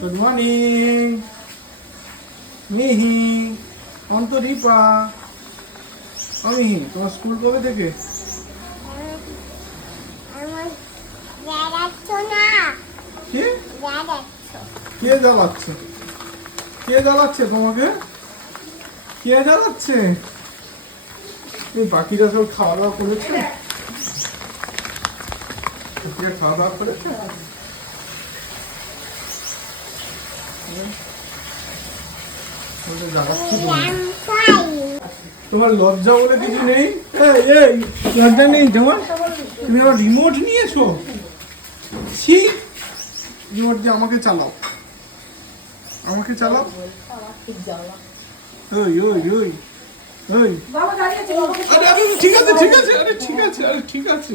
Good morning মিহি অন্তরীপা ও মিহি তোমার স্কুল কবে থেকে? কি? কে জ্বালাচ্ছে? কে জ্বালাচ্ছে তোমাকে? কে জ্বালাচ্ছে? তুমি বাকিরা সব খাওয়া দাওয়া করেছে? বাকিরা খাওয়া দাওয়া করেছে হুম? ওটা জ্বালাচ্ছে তোমাকে। পাই তোমার লজ্জা বলে কিছু নেই? এই লজ্জা নেই তোমার? তুমি আবার রিমোট নিয়েছো? ছি! রিমোট দিয়ে আমাকে চালাও। আমাকে চালাও। ওই ওই ওই ঠিক আছে ঠিক আছে, আরে, ঠিক আছে, আরে, ঠিক আছে।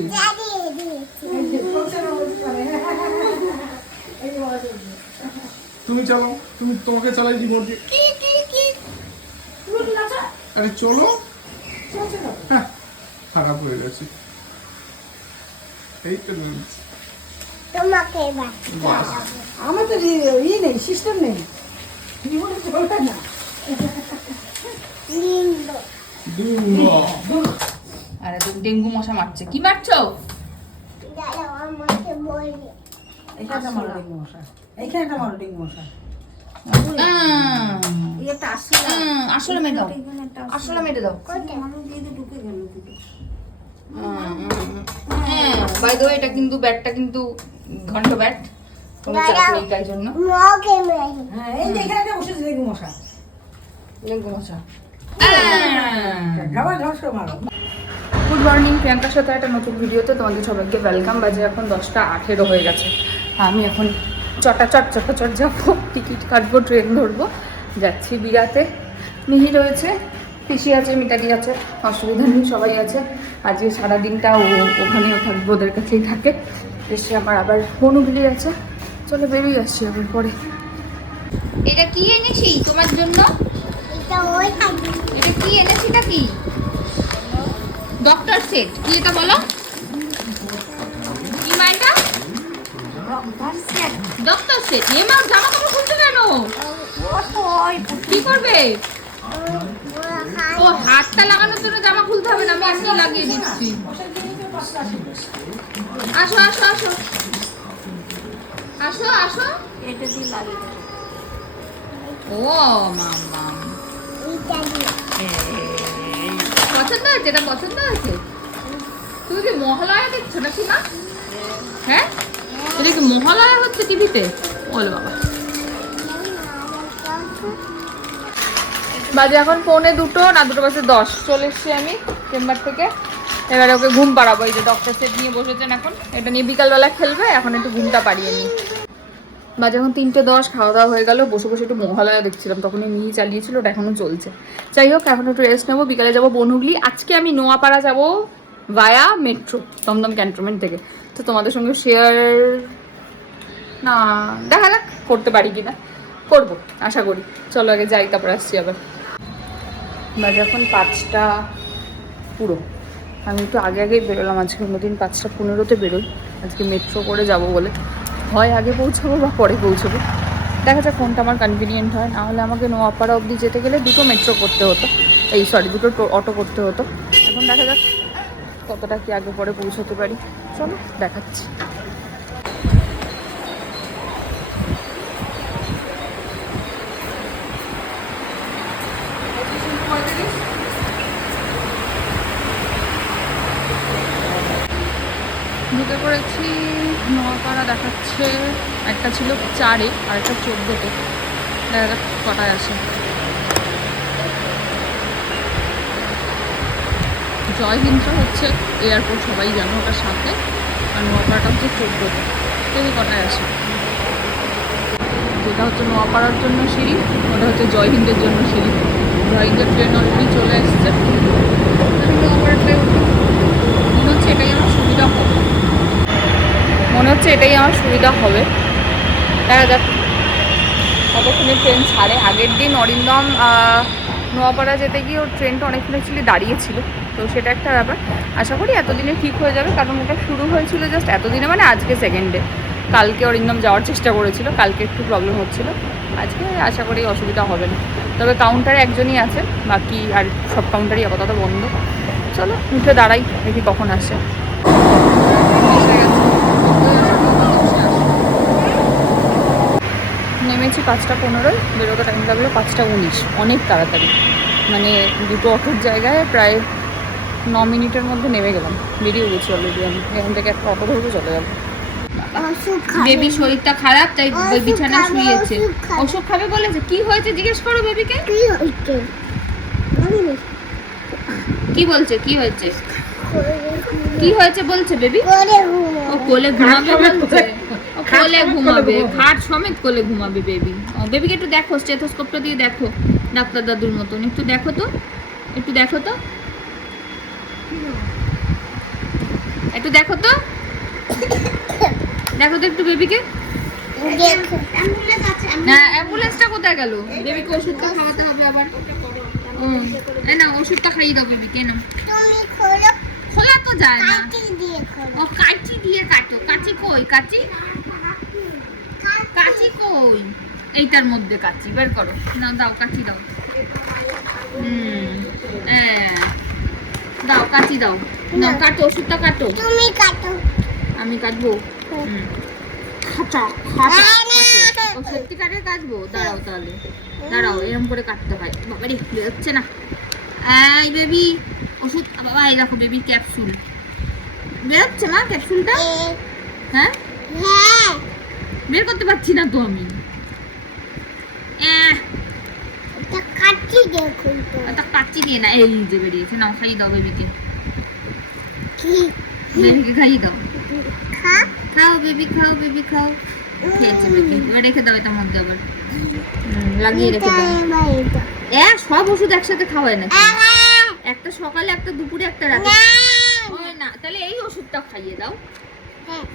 তুমি চালাও, তুমি তোমাকে চালাই রিমোট দিয়ে। আরে চলো। হ্যাঁ খারাপ হয়ে গেছে। এই তো। তোমাকে তো ই- ই নেই সিস্টেম নেই রিমোটে চলবে না। আরে তো ডেঙ্গু মশা মারছে। কি মারছো? এইখানটা মারো ডেঙ্গু মশা। এইখানটা মারো ডেঙ্গু মশা। আসলে মেরে দাও। আসলে। মেরে দাও। হ্যাঁ বাই দ্য এটা কিন্তু ব্যাটটা কিন্তু ঘন্ট ব্যাট তুমি চাকরি জন্য। হ্যাঁ এই মশা। মশা। গুড মর্নিং প্রিয়াঙ্কার সাথে একটা নতুন ভিডিওতে তোমাদের সবাইকে ওয়েলকাম বাজে এখন দশটা আঠেরো হয়ে গেছে। আমি এখন চটা চট চটা চট যাব টিকিট কাটবো ট্রেন ধরবো। যাচ্ছি বিরাতে। মিহি রয়েছে পিসি আছে মিতালি আছে অসুবিধা নেই সবাই আছে। আজকে সারাদিনটা ও ওখানেও থাকবে ওদের কাছেই থাকে। এসে আমার আবার বনুগুলি আছে। চলো বেরিয়ে আসছি আবার পরে। এটা কি এনেছি তোমার জন্য? এটা ওই থাকি এটা কি এনেছি এটা কি ডক্টর সেট। কি এটা বলো? ডক্টর সেট এ মা জামা কাপড় খুলছো কেন? কি করবে? ও, হাতটা লাগানোর জন্য জামা খুলতে হবে না, আমি এমনি লাগিয়ে দিচ্ছি। আসো আসো আসো। আসো আসো। ও এটা দিয়ে পছন্দ হয়েছে? এটা পছন্দ হয়েছে? তুমি কি মহালয়া দেখছ নাকি মা? হ্যাঁ? এটা কি মহালয়া হচ্ছে টিভিতে? বলো বাবা। বাজে এখন পৌনে দুটো, না, দুটো বাজে দশ। চলে এসছি আমি চেম্বার থেকে। এবারে ওকে ঘুম পাড়াবো, এই যে ডক্টর সেট নিয়ে বসেছেন এখন। এটা নিয়ে বিকালবেলা খেলবে, এখন একটু ঘুমটা পাড়িয়ে নিই। বাজে এখন তিনটে দশ খাওয়া দাওয়া হয়ে গেল, বসে বসে একটু মহালয়া দেখছিলাম, তখনই মিহি চালিয়েছিল, ওটা এখনও চলছে। যাই হোক, এখন একটু রেস্ট নেব, বিকালে যাব বনহুগলি। আজকে আমি নোয়াপাড়া যাব ভায়া মেট্রো দমদম ক্যান্টনমেন্ট থেকে। তো তোমাদের সঙ্গে শেয়ার না, দেখা যাক করতে পারি কিনা। করব, আশা করি। চলো আগে যাই, তারপর আসছি আবার। বাজে এখন পাঁচটা পুরো, আমি একটু আগে আগেই বেরোলাম, আজকে অন্যদিন পাঁচটা পনেরোতে বেরোই। আজকে মেট্রো করে যাব বলে। হয় আগে পৌঁছাবো বা পরে পৌঁছবো। দেখা যাক কোনটা আমার কনভিনিয়েন্ট হয়। নাহলে আমাকে নোয়াপাড়া অবধি যেতে গেলে দুটো মেট্রো করতে হতো। এই সরি দুটো অটো করতে হতো। এখন দেখা যাক। কতটা কি আগে পরে পৌঁছতে পারি? চলো, দেখাচ্ছি। ঢুকে পড়েছি নোয়াপাড়া দেখাচ্ছে। একটা ছিল চারে আর একটা চোদ্দোতে। দেখা যাক কটায় আসে। জয়হিন্দটা হচ্ছে এয়ারপোর্ট সবাই জানো ওটার সাথে। আর নোয়াপাড়াটা হচ্ছে চোদ্দোতে দেখি কটায় আসে? যেটা হচ্ছে নোয়াপাড়ার জন্য সিঁড়ি, ওটা হচ্ছে জয়হিন্দের জন্য সিঁড়ি। জয়হিন্দের ট্রেন অলরেডি চলে এসছে। মনে হচ্ছে এটাই আমার সুবিধা হবে। মনে হচ্ছে এটাই আমার সুবিধা হবে। দেখা যাক। কতক্ষণে ট্রেন ছাড়ে। আগের দিন অরিন্দম নোয়াপাড়া যেতে গিয়ে ওর ট্রেনটা অনেকক্ষণ অ্যাকচুয়ালি দাঁড়িয়েছিল তো সেটা একটা ব্যাপার। আশা করি এতদিনে ঠিক হয়ে যাবে, কারণ ওটা শুরু হয়েছিল জাস্ট এতদিনে মানে আজকে সেকেন্ডে কালকে অরিন্দম যাওয়ার চেষ্টা করেছিল, কালকে একটু প্রবলেম হচ্ছিল। আজকে আশা করি অসুবিধা হবে না। তবে কাউন্টারে একজনই আছে, বাকি আর সব কাউন্টারই আপাতত বন্ধ। চলো, উঠে দাঁড়াই, দেখি কখন আসে। নেমেছি পাঁচটা পনেরোয়, বেরোতে টাইম লাগল পাঁচটা উনিশ। অনেক তাড়াতাড়ি। মানে দুটো অটোর জায়গায় প্রায় ন মিনিটের মধ্যে নেমে গেলাম। বেরিয়ে গেছি অলরেডি আমি। এখান থেকে একটা অটো ধরবো চলে যাব। বেবি শরীরটা খারাপ তাই বিছানা শুয়েছে ওষুধ খাবে। বলেছে কি হয়েছে জিজ্ঞেস করো বেবিকে? কি বলছে? কি হয়েছে? কি হয়েছে বলছে বেবি? ও কোলে ঘুমাবে বলছে। ও কোলে ঘুমাবে। খাট সমেত কোলে ঘুমাবে বেবি। ও বেবিকে একটু দেখো স্টেথোস্কোপটা দিয়ে দেখো। ডাক্তার দাদুর মতন। একটু দেখো তো। একটু দেখো তো। একটু দেখো তো। দেখো তো একটু বেবিকে। না, অ্যাম্বুলেন্সটা কোথায় গেল? বেবিকে ওষুধটা খাওয়াতে হবে আবার। এই না ওষুধটা খাইয়ে দাও বেবিকে না খোলা তো যায় না। ও, কাঁচি দিয়ে কাটো। কাঁচি কই? কাঁচি? কাঁচি কই? এইটার মধ্যে কাঁচি, বের করো। না দাও, কাঁচি দাও। হুম হ্যাঁ। দাও কাঁচি দাও। নাও কাটো ওষুধটা কাটো। তুমি কাটো। আমি কাটবো? না, না, খাটো। ও সত্যিকারের কাটবো? দাঁড়াও তাহলে। দাঁড়াও এরকম করে কাটতে হয়। বাবারে বেরোচ্ছে না। এই বেবি ওষুধ বাবা এই দেখো বেবি ক্যাপসুল। বেরোচ্ছে মা ক্যাপসুলটা? হ্যাঁ? হ্যাঁ। বের করতে পারছি না তো আমি আহ, এটা কাটি দিয়ে কাচ্চি দিয়ে না? এই যে বেরিয়েছে নাও খাইয়ে দাও বেবিকে। খাইয়ে দাও। খাও বেবি খাও বেবি খাও। খেয়েছে বেবি। এবার রেখে দাও মধ্যে আবার। লাগিয়ে রেখে দাও। এ সব ওষুধ একসাথে খাওয়ায় না। একটা সকালে একটা দুপুরে একটা রাতে। না না তাহলে এই ওষুধটা খাইয়ে দাও। হ্যাঁ।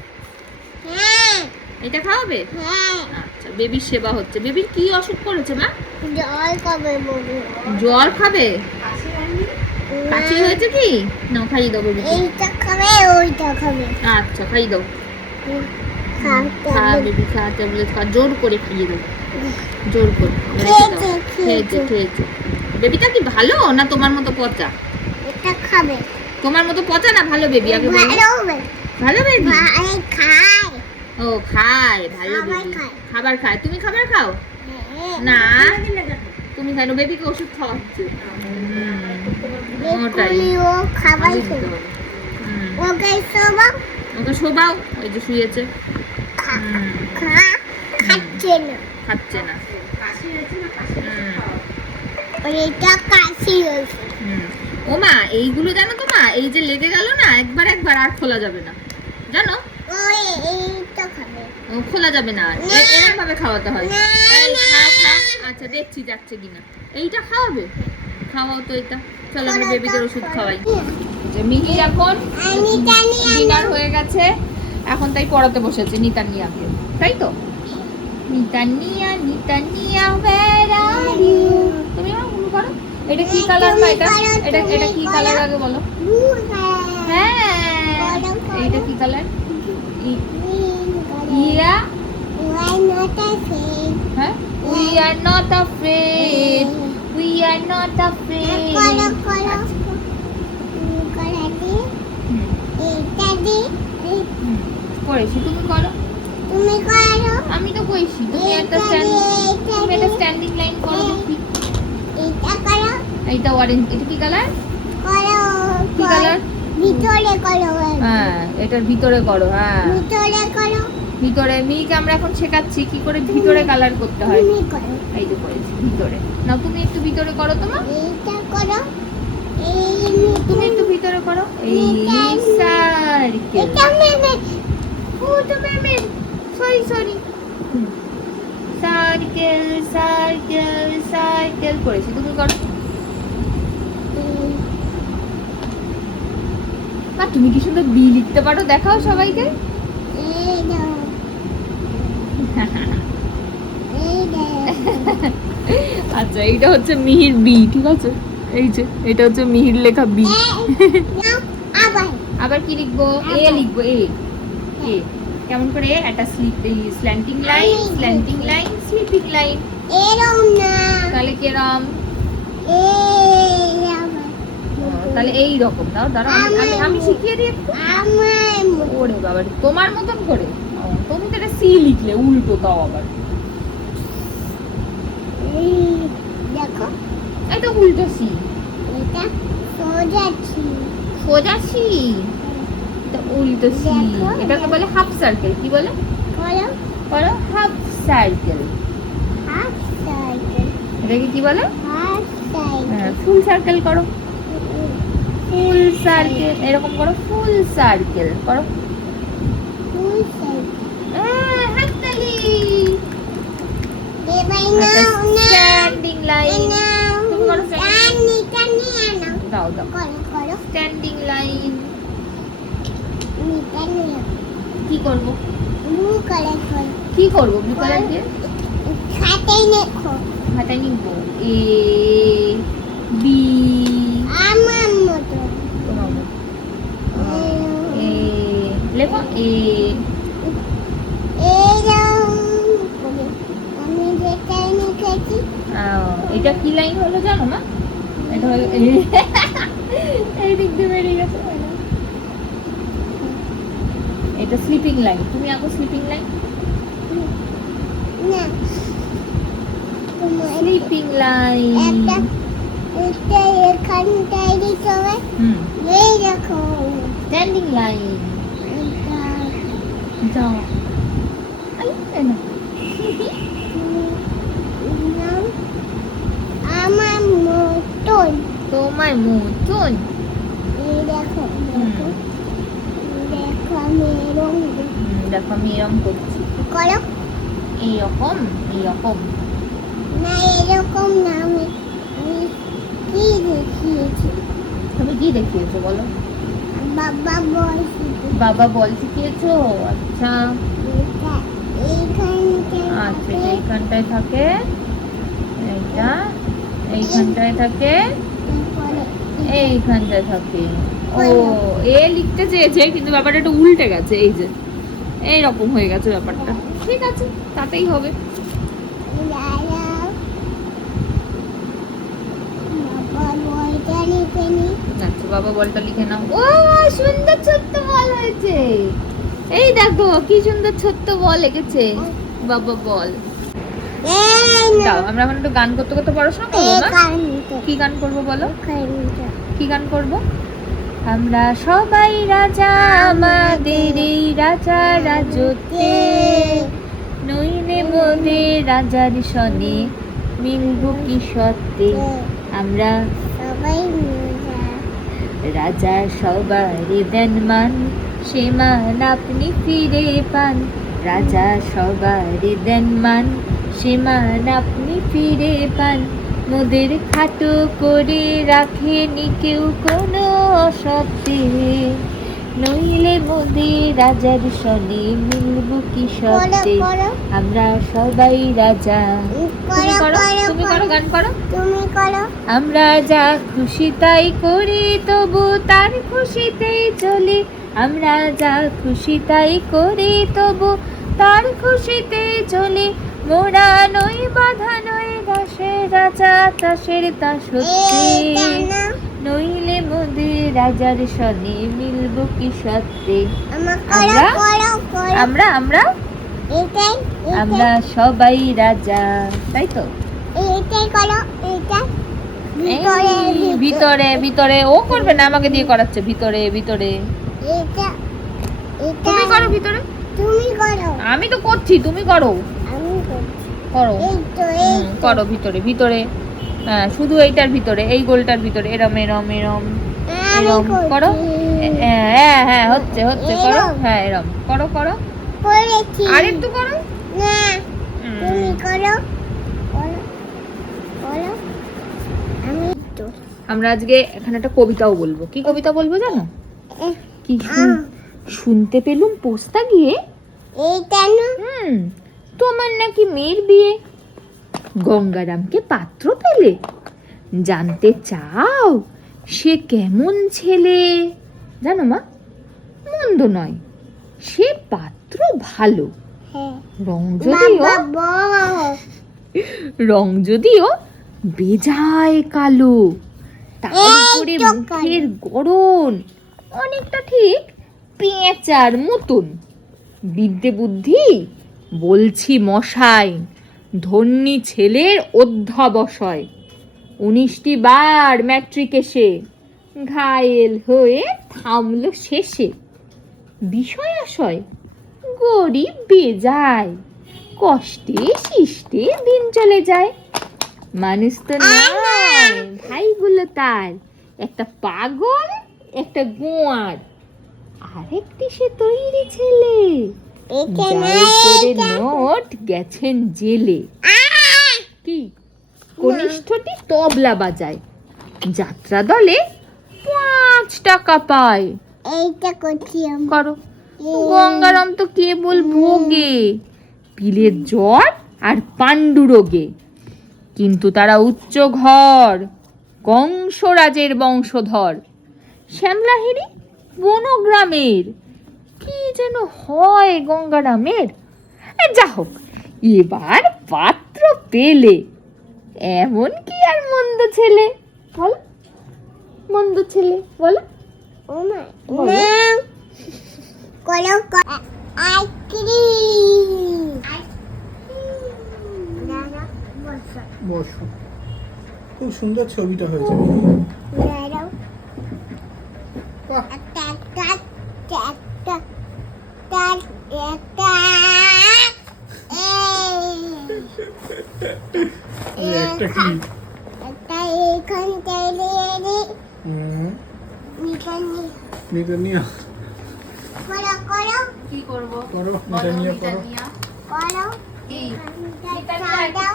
হ্যাঁ। এটা খাওয়াবে? হ্যাঁ। আচ্ছা বেবির সেবা হচ্ছে। বেবির কি অসুখ করেছে মা? জল বলব জ্বর খাবে? কাশি হয়েছে কি? না খাইয়ে দাও বেবিকে এইটা খাবে ওইটা খাবে। আচ্ছা খাইয়ে দাও। খা খাবে বেবি খা ট্যাবলেট খা জোর করে খাইয়ে দাও। জোর করে খেয়েছে, খেয়েছে। বেবিটা কি ভালো না তোমার মতো পচা? এটা খাবে। তোমার মতো পচা না ভালো বেবি? আগে ভালো হবে। ভালো বেবি? খায়। ও খায় ভালো খাবার বেবি। খায়। খাবার খায়। তুমি খাবার খাও? হ্যাঁ। না। তুমি কেন বেবিকে ওষুধ খাওয়াচ্ছে? ওটাই। খাবার। ওকে শোবাও। ওই যে শুয়েছে। খাচ্ছে না। খাচ্ছে না। এটা কাশি হয়েছে। ও মা এইগুলো জানো তো মা? এই যে লেগে গেল না একবার একবার আর খোলা যাবে না। জানো? খোলা যাবে না। এরকম ভাবে খাওয়াতে হয়। খাও, খাও। আচ্ছা দেখছি যাচ্ছে কিনা। এইটা খাওয়াবে? খাওয়াও তো এটা। চলো আমরা বেবিদের ওষুধ খাওয়াই। যে মিহি এখন ডিনার হয়ে গেছে। এখন তাই পড়াতে বসেছে নিতানিয়াকে। তাই তো? নিতানিয়া নিতানিয়া where are you? তুমি আমারগুলো করো। এটা কি কালার হয় এটা? এটা এটা কি কালার আগে বলো। হ্যাঁ। করো। এইটা কি কালার ইয়া? হ্যাঁ? We are not afraid we are not afraid. করো করো করা দি এটা দি করেছি। তুমি করো। তুমি করো আমি তো কইছি তুমি একটা স্ট্যান্ড তুমি একটা স্ট্যান্ডিং লাইন করো দেখি। এটা করো এইটা অরেঞ্জ এটা কি কালার করো কি কালার ভিতরে করো। হ্যাঁ এটার ভিতরে করো হ্যাঁ। ভিতরে করো। ভিতরে মিকে আমরা এখন শেখাচ্ছি কি করে ভিতরে কালার করতে হয়। এই যে করেছি ভিতরে। না তুমি একটু ভিতরে করো তোমার। এইটা করো। এই তুমি একটু ভিতরে করো। এই সার্কেল এটা মেমে ও তো মেমে sorry sorry circle circle circle করেছি। তুমি করো। মা তুমি কি সুন্দর বি লিখতে পারো? দেখাও সবাইকে এই দাও এই দাও আচ্ছা এইটা হচ্ছে মিহির বি ঠিক আছে? এই যে এটা হচ্ছে মিহির লেখা বি। আবার। কি লিখব? এ লিখব এ এ। কেমন করে? একটা slanting line slanting line sleeping line এরম না। তাহলে কিরম? তাহলে এই রকম। দাও দাঁড়াও আমি- আমি শিখিয়ে দিই একটু। ওরে বাবা তোমার মতন করে। তুমি তো এটা সি লিখলে উল্টো দাও আবার। উল্টো সি। এটা সোজা ছিল সোজা সি? এটা উল্টো সি। এটাকে বলে হাফ সার্কেল। কি বলে? করো বলো হাফ সার্কেল। হাফ সাইকেল এটাকে কি বলে? হাফ সাইকেল ফুল সার্কেল করো। Full circle. এরকম করো ফুল সার্কেল করো। ফুল আহ, হাততালি। এবার একটা করো দাও দাও। স্ট্যান্ডিং লাইন কি করব? কি করব? ব্লু কালার দিয়ে খাতায় লেখো হাতায় নিব। A B. আমার মতো। লেখো। এ এরম করে আমি যেটা লিখেছি আহ, এটা কি লাইন হলো জানো না এটা হলো এই- এই দিক দিয়ে বেরিয়ে গেছে এটা স্লিপিং লাইন তুমি আঁকো স্লিপিং লাইন না তোমার স্লিপিং লাইন একটা এটা এখানটায় দিতে হবে হুম এই দেখো স্ট্যান্ডিং লাইন এটা যাও আই এই মতন। তোমার মতন? এই দেখো। দেখো আমি এরম দেখো আমি এরকম করছি। করো। এইরকম এইরকম। না এরকম না আমি কি দেখিয়েছি? তুমি কি দেখিয়েছো বলো? বাবা বলছি বাবা বল শিখিয়েছো? আচ্ছা। আচ্ছা এইখানটায় থাকে। এইটা। এইখানটায় থাকে এইখানটায় থাকে। ও, এ লিখতে চেয়েছে, কিন্তু ব্যাপারটা একটু উল্টে গেছে, এই যে। এইরকম হয়ে গেছে ব্যাপারটা। ঠিক আছে, তাতেই হবে। আচ্ছা বাবা বলটা লিখে নাও। ও, সুন্দর ছোট্ট বল হয়েছে। এই দেখো, কি সুন্দর ছোট্ট বল এঁকেছে। বাবা বল। দাও আমরা এখন একটু গান করতে করতে পড়াশোনা করব না? কি গান করব বলো? কি গান করব? আমরা সবাই রাজা আমাদের এই রাজা রাজত্বে। নইলে মোদের রাজার সনে মিলব কি সত্যে? আমরা সবাই রাজা সবার দেন মান সে মান আপনি ফিরে পান। রাজা সবার দেন মান। সে মান আপনি ফিরে পান। মোদের খাটো করে রাখেনি কেউ কোনো অসত্যে। নইলে মোদের রাজার সনে মিলব কি সত্যে? আমরা সবাই রাজা। তুমি করো তুমি করো গান করো। তুমি করো। আমরা যা খুশি তাই করি তবু তার খুশিতেই চলি। আমরা যা খুশি তাই করি তবু তার খুশিতে চলি মোরা নই বাধা নই দাসের রাজা তাসের তা সত্যি নইলে মোদের রাজার সনে মিলব কি সত্যি? আমরা? আমরা আমরা? সবাই রাজা তাই তো? ভিতরে ভিতরে। ও করবে না আমাকে দিয়ে করাচ্ছে ভিতরে ভিতরে। এটা এটা তুমি করো ভিতরে। তুমি করো। আমি তো করছি তুমি করো। আমি করছি। করো। ভিতরে ভিতরে। হ্যাঁ শুধু এইটার ভিতরে এই গোলটার ভিতরে। এরম এরম এরম এরম। করো। হ্যাঁ হ্যাঁ হ্যাঁ হচ্ছে হচ্ছে করো। হ্যাঁ এরম। করো করো। আর একটু করো। না তুমি আমরা আজকে এখানে একটা কবিতাও বলব। কি কবিতা বলব জানো? কি শুন- শুনতে পেলুম পোস্তা গিয়ে? এইটা না হুম তোমার নাকি মেয়ের বিয়ে। গঙ্গারামকে পাত্র পেলে? জানতে চাও সে কেমন ছেলে? জানো মা মন্দ নয় সে পাত্র ভালো। হ্যাঁ। রং যদিও রং যদিও বেজায় কালো তার উপরে এই মুখের গড়ন। অনেকটা ঠিক পেঁচার মতন। বিদ্যে বুদ্ধি বলছি মশাই ধন্যী ছেলের অধ্যাবসয়। উনিশটি বার ম্যাট্রিক এসে ঘায়েল হয়ে থামল শেষে। বিষয় আশয় গরিব বেজায় কষ্টে শিষ্টে দিন চলে যায়। মানুষ তো নয় ভাইগুলো তার একটা পাগল একটা গোয়ার আরেকটি সে তৈরি ছেলে। নোট গেছেন জেলে। কি? কনিষ্ঠটি তবলা বাজায়। যাত্রা দলে পাঁচ টাকা পায়। এইটা করো। গঙ্গারাম তো কেবল ভোগে পিলের জ্বর আর পাণ্ডু রোগে। কিন্তু তারা উচ্চ ঘর কংসরাজের বংশধর। শ্যামলাহিরি বনগ্রামের। কি যেন হয় গঙ্গারামের এ, যা হোক এবার পাত্র পেলে। এমন কি আর মন্দ ছেলে? বল। মন্দ ছেলে বলো। খুব সুন্দর ছবিটা হয়েছে দাদা বাহ, একটা একটা একটা একটা একটা এই একটা কি একটা এইখান থেকে হুম, নিকানি নিতে নিয়ে করো করো। কি করব? করো নিতে নিয়ে করো করো। কি?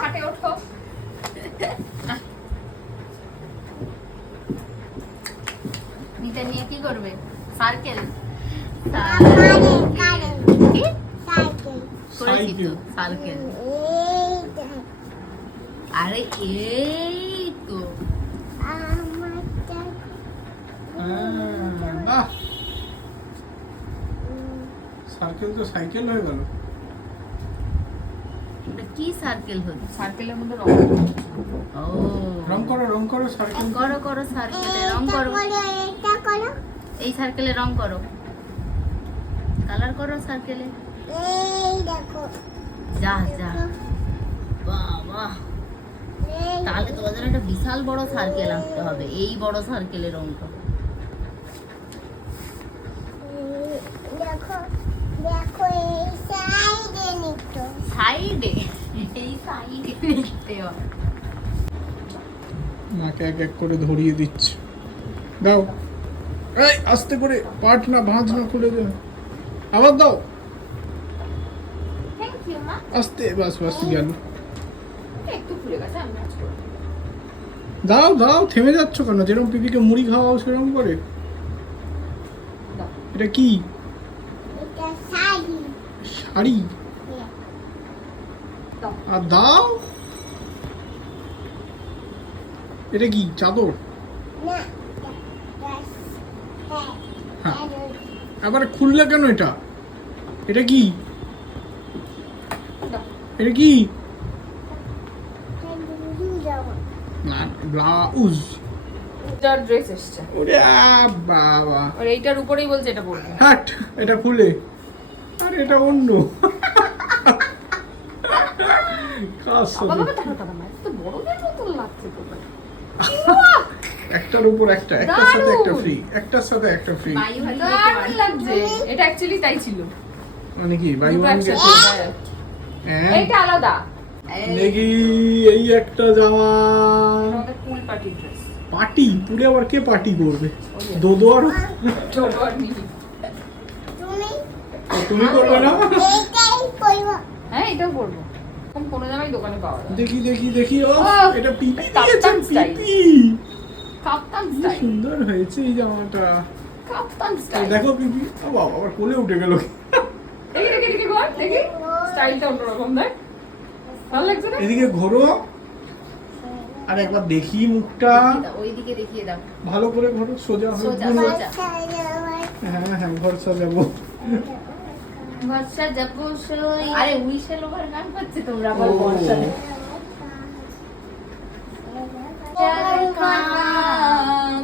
খাটে ওঠো। নিয়ে কি করবে? সার্কেল। সার্কেল। আরে এই তো। আমারটা হ্যাঁ, বাহ সার্কেল তো সাইকেল হয়ে গেল। এটা কি সার্কেল হচ্ছে সার্কেলের মধ্যে রং ও। রং করো রং করো সার্কেল। করো করো সার্কেলে রং করো। এইটা করো। এই সার্কেলে রং করো। কালার করো সার্কেলে। এই দেখো। যা যা। বাহ বাহ। তাহলে তোমাদের একটা বিশাল বড় সার্কেল আঁকতে হবে। এই বড় সার্কেলে রং করো দেখো দেখো এই সাইডে নিত সাইডে এই সাইডে লিখতে হবে নাকে এক এক করে ধরিয়ে দিচ্ছে। দাও। এই আস্তে করে পাট না ভাঁজ না করে দে আবার দাও। থ্যাংক ইউ মা। আস্তে বাস বাস গেল? দাও দাও থেমে যাচ্ছ কেন? যেরকম পিপিকে মুড়ি খাওয়াও সেরকম করে। এটা কি? শাড়ি। আর দাও। এটা কি চাদর? হ্যাঁ। হ্যাঁ আবার খুললে কেন এটা? এটা কি? এটা কি? ব্লাউজ। যার ড্রেস এসছে। ওরে বাবা। আর এইটার উপরেই বলছে এটা পরবে। হাট এটা খুলে। আর এটা অন্য কার সাথে? বাবা বাবা দাঁড়া দাঁড়া মা তো বড়দের মতন লাগছে তো একটার উপর একটা একটার সাথে একটা ফ্রি একটার সাথে একটা ফ্রি দারুণ লাগছে। এটা অ্যাকচুয়ালি তাই ছিল। মানে কি বাই ওয়ান একসাথে হ্যাঁ। এইটা আলাদা। দেখি এই একটা জামা। Full party dress party? পুরে আবার কে পার্টি করবে? দোদোয়ার ছোট আর? তুমি? তুমি করবে না? এইটাই করব। হ্যাঁ এটাও এরকম কোনো জামাই দোকানে পাওয়া যায়। দেখি দেখি দেখি। ও এটা পিপি দিয়েছেন পিপি। কাপ্তান স্টাইল। সুন্দর হয়েছে এই জামাটা। Kaftan style. দেখো পিপি। ও বাবা আবার কোলে উঠে গেল। দেখি দেখি দেখি বল দেখি। স্টাইলটা অন্যরকম দেখ। ভালো লাগছে না? এদিকে ঘোরো। আর একবার দেখি মুখটা। ওইদিকে দেখিয়ে দাও। ভালো করে ঘোরো সোজা হয়ে সোজা। হ্যাঁ হ্যাঁ ঘর সাজাবো। বর্ষা যাব সই আরে উইশেল ওভার গান করছে তোমরা আবার বর্ষা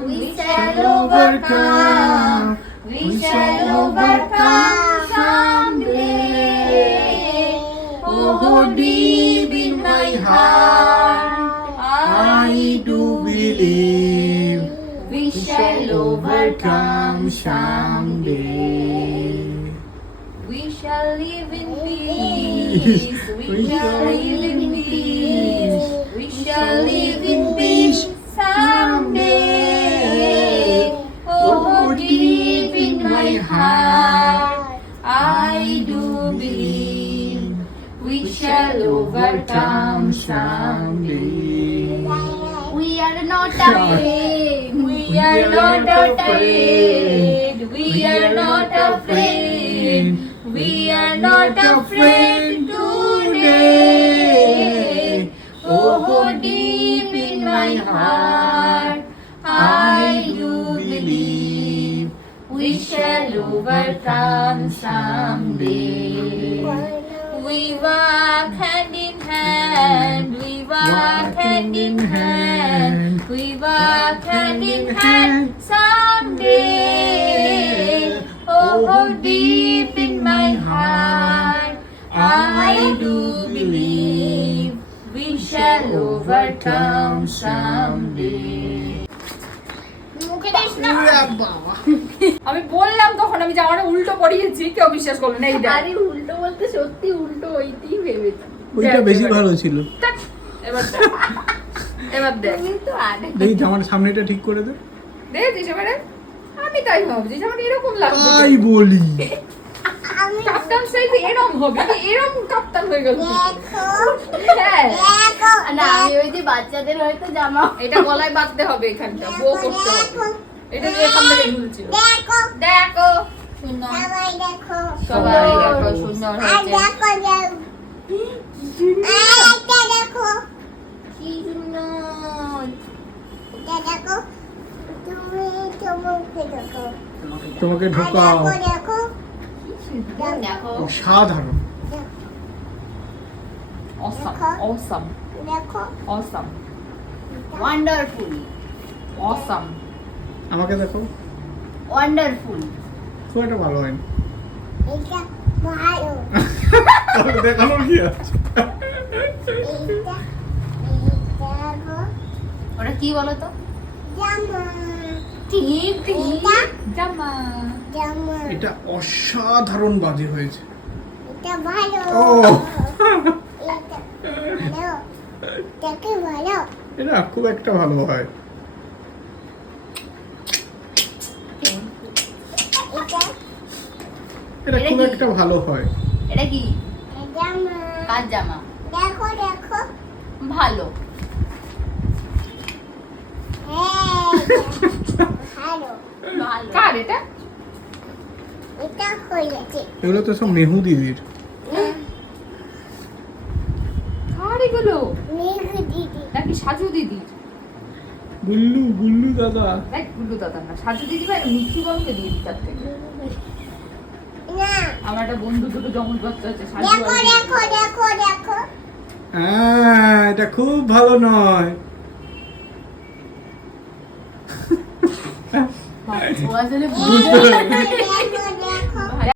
We shall overcome. We shall overcome someday. Oh, deep in my heart, I do believe we shall overcome someday. Peace. We shall live in peace. We shall live in peace someday. Oh, oh deep in my heart, I do believe we shall overcome someday. We are not afraid. We are not afraid. We are not afraid. We are not afraid today. Oh, oh deep in my heart, I do believe we shall overcome someday. We walk hand in hand, we walk hand in hand, we walk hand in hand someday. Oh, oh deep my heart, I do believe we shall overcome someday. আমি বললাম তখন আমি জামাটা উল্টো পরিয়েছি কেউ বিশ্বাস করল না এই দেখ আরে উল্টো বলতে সত্যি উল্টো ওইটাই ভেবেছি। ওইটা বেশি ভালো ছিল। এবার দেখ এবার দেখ। তুমি তো আরে দেখি জামার সামনেটা ঠিক করে দে। দেখেছিস এবারে? আমি তাই ভাবছি জামাটা এরকম লাগছে। তাই বলি। কাপ্তান সাইজ এরম হবে আমি এরম কাপ্তান হয়ে গেল। হ্যাঁ। না আমি ওই যে বাচ্চাদের হয়তো জামা এটা গলায় বাঁধতে হবে এখানটা বো করতে হবে। এটা যে এখান থেকে ঝুলছিল দেখো। দেখো। সুন্দর। সবাই দেখো। সবাই দেখো সুন্দর হয়েছে। দেখো দেখো আর একটা দেখো। কি সুন্দর। দেখো। তুমি তোমাকে দেখো। তোমাকে ঢোকাও। দেখো। অসাধারণ। অসাম অসাম দেখো। অসাম ওয়ান্ডারফুল অসাম আমাকে দেখো। ওয়ান্ডারফুল খুব একটা ভালো হয়নি। এটা ভালো। দেখানোর কি আছে? ওটা কি বলো তো? জামা। ঠিক জামা। এটা অসাধারণ বাজে হয়েছে। এটা ভালো। ও। এটা ভালো। এটা খুব একটা ভালো হয়। এটা খুব কি? একটা ভালো হয়। এটা কি? জামা। কার জামা? দেখো দেখো। ভালো। হ্যাঁ ভালো। কার এটা? এগুলো তো সব মেহু দিদির। কার এগুলো? নাকি সাজু দিদি? বুল্লু বুল্লু দাদা। দেখ গুল্লু দাদা না সাজু দিদি ভাই মিঠি বলকে দিয়ে দিই তার থেকে। আমার একটা বন্ধু দুটো জমজ বাচ্চা আছে সাজু দেখো দেখো দেখো দেখো। হ্যাঁ এটা খুব ভালো নয়। বুঝতে